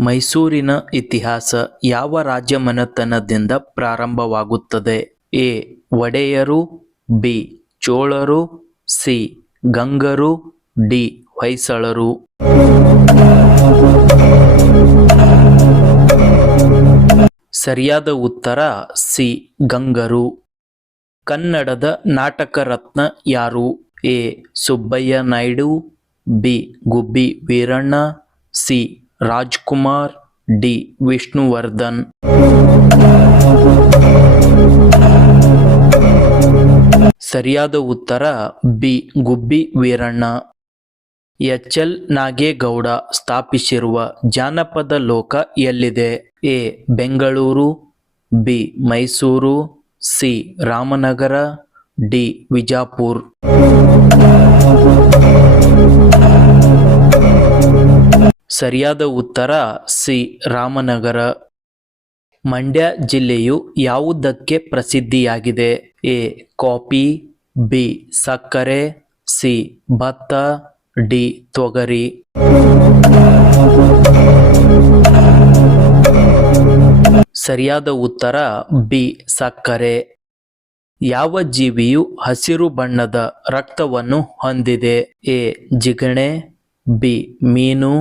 ಮೈಸೂರಿನ ಇತಿಹಾಸ ಯಾವ ರಾಜಮನೆತನದಿಂದ ಪ್ರಾರಂಭವಾಗುತ್ತದೆ? ಎ. ಒಡೆಯರು, ಬಿ. ಚೋಳರು, ಸಿ. ಗಂಗರು, ಡಿ. ಹೊಯ್ಸಳರು. ಸರಿಯಾದ ಉತ್ತರ ಸಿ. ಗಂಗರು. ಕನ್ನಡದ ನಾಟಕ ರತ್ನ ಯಾರು? A. Subbaiah Naidu, B. Gubbi Veeranna, C. Rajkumar, D. Vishnuvardhan. ಸರಿಯಾದ ಉತ್ತರ B. Gubbi Veeranna. H. L. Nagegowda ಸ್ಥಾಪಿಸಿರುವ ಜಾನಪದ ಲೋಕ ಎಲ್ಲಿದೆ? A. Bengaluru, B. Mysuru, C. Ramanagara, D. Vijapur. ಸರಿಯಾದ ಉತ್ತರ ಸಿ. ರಾಮನಗರ. ಮಂಡ್ಯ ಜಿಲ್ಲೆಯು ಯಾವುದಕ್ಕೆ ಪ್ರಸಿದ್ಧಿಯಾಗಿದೆ? ಎ. Coffee, B. ಸಕ್ಕರೆ, ಸಿ. ಭತ್ತ, ಡಿ. ತೊಗರಿ. ಸರಿಯಾದ ಉತ್ತರ ಬಿ. ಸಕ್ಕರೆ. ಯಾವ ಜೀವಿಯು ಹಸಿರು ಬಣ್ಣದ ರಕ್ತವನ್ನು ಹೊಂದಿದೆ? ಎ. Jigani, B. ಮೀನು,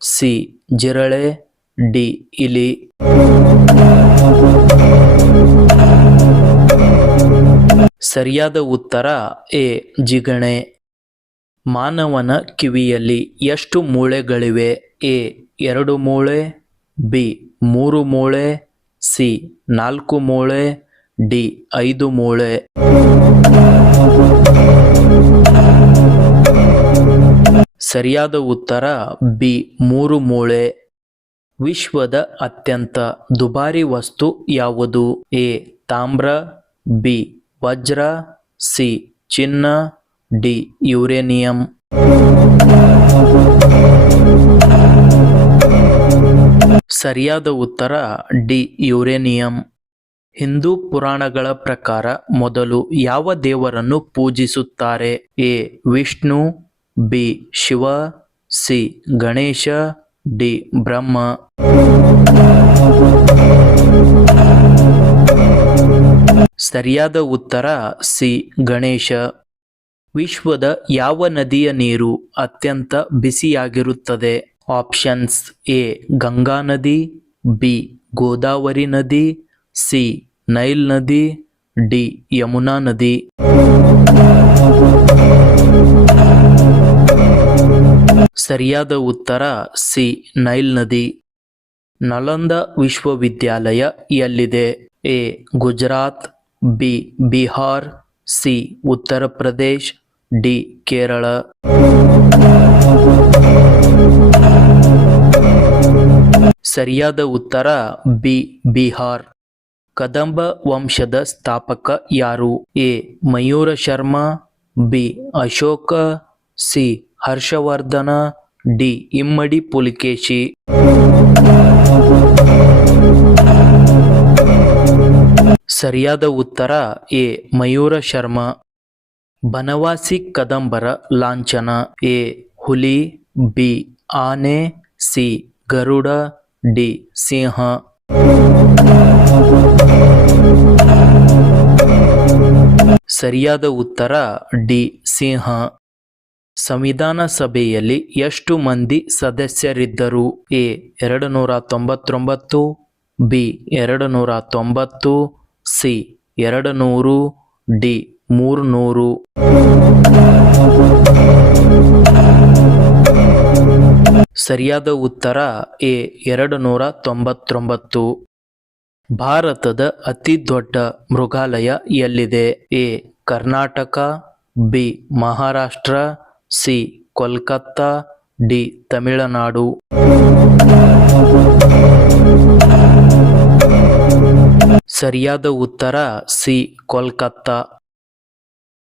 ಸಿ. ಜಿರಳೆ, ಡಿ. ಇಲಿ. ಸರಿಯಾದ ಉತ್ತರ ಎ. ಜಿಗಣೆ. ಮಾನವನ ಕಿವಿಯಲ್ಲಿ ಎಷ್ಟು ಮೂಳೆಗಳಿವೆ? ಎ. 2 ಮೂಳೆ, ಬಿ. 3 ಮೂಳೆ, ಸಿ. 4 ಮೂಳೆ, ಡಿ. 5 ಮೂಳೆ. ಸರಿಯಾದ ಉತ್ತರ ಬಿ. 3 ಮೂಳೆ. ವಿಶ್ವದ ಅತ್ಯಂತ ದುಬಾರಿ ವಸ್ತು ಯಾವುದು? ಎ. ತಾಮ್ರ, ಬಿ. ವಜ್ರ, ಸಿ. ಚಿನ್ನ, ಡಿ. ಯುರೇನಿಯಂ. ಸರಿಯಾದ ಉತ್ತರ ಡಿ. ಯುರೇನಿಯಂ. ಹಿಂದೂ ಪುರಾಣಗಳ ಪ್ರಕಾರ ಮೊದಲು ಯಾವ ದೇವರನ್ನು ಪೂಜಿಸುತ್ತಾರೆ? A. Vishnu, B. Shiva, C. Ganesha, D. Brahma. ಸರಿಯಾದ ಉತ್ತರ ಸಿ. ಗಣೇಶ. ವಿಶ್ವದ ಯಾವ ನದಿಯ ನೀರು ಅತ್ಯಂತ ಬಿಸಿಯಾಗಿರುತ್ತದೆ? Options: A. ಗಂಗಾ ನದಿ, ಬಿ. ಗೋದಾವರಿ ನದಿ, ಸಿ. ನೈಲ್ ನದಿ, ಡಿ. ಯಮುನಾ ನದಿ. ಸರಿಯಾದ ಉತ್ತರ ಸಿ. ನೈಲ್ ನದಿ. ನಲಂದ ವಿಶ್ವವಿದ್ಯಾಲಯ ಎಲ್ಲಿದೆ? A. Gujarat, B. Bihar, C. Uttar Pradesh, D. Kerala. ಸರಿಯಾದ ಉತ್ತರ ಬಿ. ಬಿಹಾರ್. ಕದಂಬ ವಂಶದ ಸ್ಥಾಪಕ ಯಾರು? A. Mayura Sharma, B. Ashoka, C. Harshavardhana, D. Immadi Pulakeshi. ಸರಿಯಾದ ಉತ್ತರ ಎ. ಮಯೂರ ಶರ್ಮ. ಬನವಾಸಿ ಕದಂಬರ ಲಾಂಛನ? ಎ. ಹುಲಿ, ಬಿ. ಆನೆ, ಸಿ. ಗರುಡ, ಡಿ. ಸಿಂಹ. ಸರಿಯಾದ ಉತ್ತರ ಡಿ. ಸಿಂಹ. ಸಂವಿಧಾನ ಸಭೆಯಲ್ಲಿ ಎಷ್ಟು ಮಂದಿ ಸದಸ್ಯರಿದ್ದರು? ಎ. 299, ಬಿ. 290, ಸಿ. 200, ಡಿ. 300. ಸರಿಯಾದ ಉತ್ತರ ಎ. 299. ಭಾರತದ ಅತಿ ದೊಡ್ಡ ಮೃಗಾಲಯ ಎಲ್ಲಿದೆ? A. Karnataka, B. Maharashtra, C. Kolkata, D. Tamil Nadu. ಸರಿಯಾದ ಉತ್ತರ ಸಿ. ಕೋಲ್ಕತ್ತಾ.